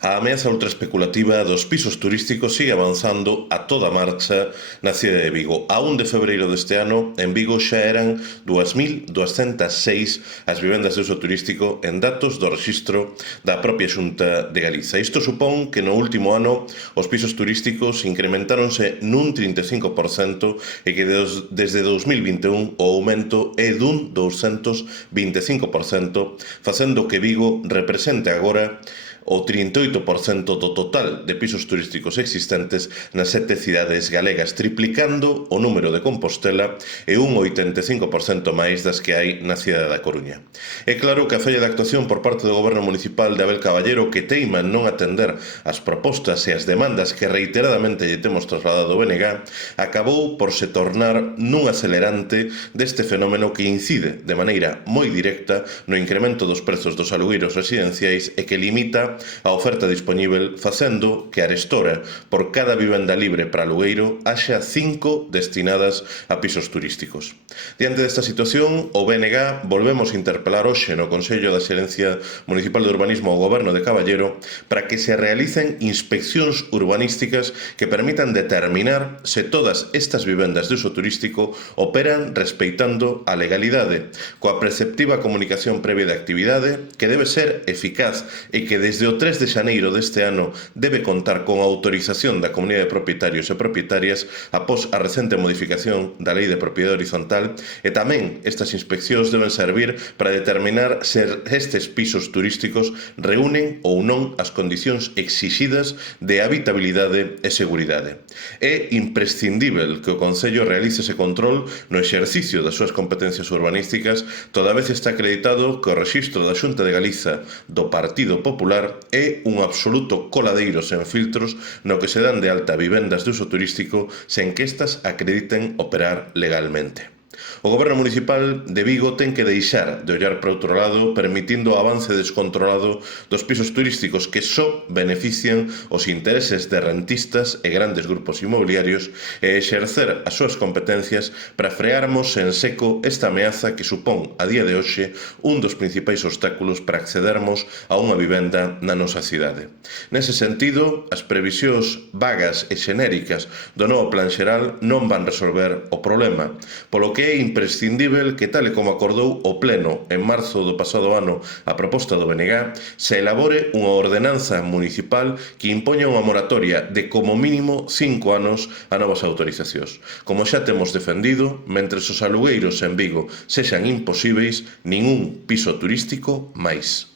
A ameaza ultraespeculativa dos pisos turísticos sigue avanzando a toda marcha na cidade de Vigo. A 1 de febreiro deste ano, en Vigo xa eran 2.206 as vivendas de uso turístico en datos do rexistro da propia Xunta de Galiza. Isto supón que no último ano os pisos turísticos incrementáronse nun 35% e que desde 2021 o aumento é dun 225%, facendo que Vigo represente agora o 38% do total de pisos turísticos existentes nas 7 cidades galegas, triplicando o número de Compostela e un 85% máis das que hai na cidade da Coruña. É claro que a falla de actuación por parte do Goberno Municipal de Abel Caballero, que teima en non atender as propostas e as demandas que reiteradamente lle temos trasladado o BNG, acabou por se tornar nun acelerante deste fenómeno que incide de maneira moi directa no incremento dos prezos dos alugueiros residenciais e que limita a oferta dispoñível, facendo que arestora por cada vivenda libre para alugueiro haxa 5 destinadas a pisos turísticos. Diante desta situación, o BNG volvemos a interpelar hoxe no Consello da Xerencia Municipal de Urbanismo ao Goberno de Caballero para que se realicen inspeccións urbanísticas que permitan determinar se todas estas vivendas de uso turístico operan respeitando a legalidade, coa preceptiva comunicación previa de actividade que debe ser eficaz e que desde o 3 de xaneiro deste ano debe contar con a autorización da Comunidade de Propietarios e Propietarias após a recente modificación da Lei de Propiedade Horizontal, e tamén estas inspeccións deben servir para determinar se estes pisos turísticos reúnen ou non as condicións exixidas de habitabilidade e seguridade. É imprescindível que o Concello realice ese control no exercicio das súas competencias urbanísticas, toda vez está acreditado que o rexistro da Xunta de Galiza do Partido Popular é un absoluto coladeiro sen filtros no que se dan de alta vivendas de uso turístico sen que estas acrediten operar legalmente. O Goberno Municipal de Vigo ten que deixar de ollar para outro lado, permitindo o avance descontrolado dos pisos turísticos que só benefician os intereses de rentistas e grandes grupos inmobiliarios e exercer as súas competencias para frearmos en seco esta ameaza que supón, a día de hoxe, un dos principais obstáculos para accedermos a unha vivenda na nosa cidade. Nese sentido, as previsións vagas e xenéricas do novo Plan Xeral non van resolver o problema, polo que é imprescindível que, tal e como acordou o Pleno en marzo do pasado ano a proposta do BNG, se elabore unha ordenanza municipal que impoña unha moratoria de como mínimo 5 anos a novas autorizacións. Como xa temos defendido, mentres os alugueiros en Vigo sexan imposíveis, ningún piso turístico máis.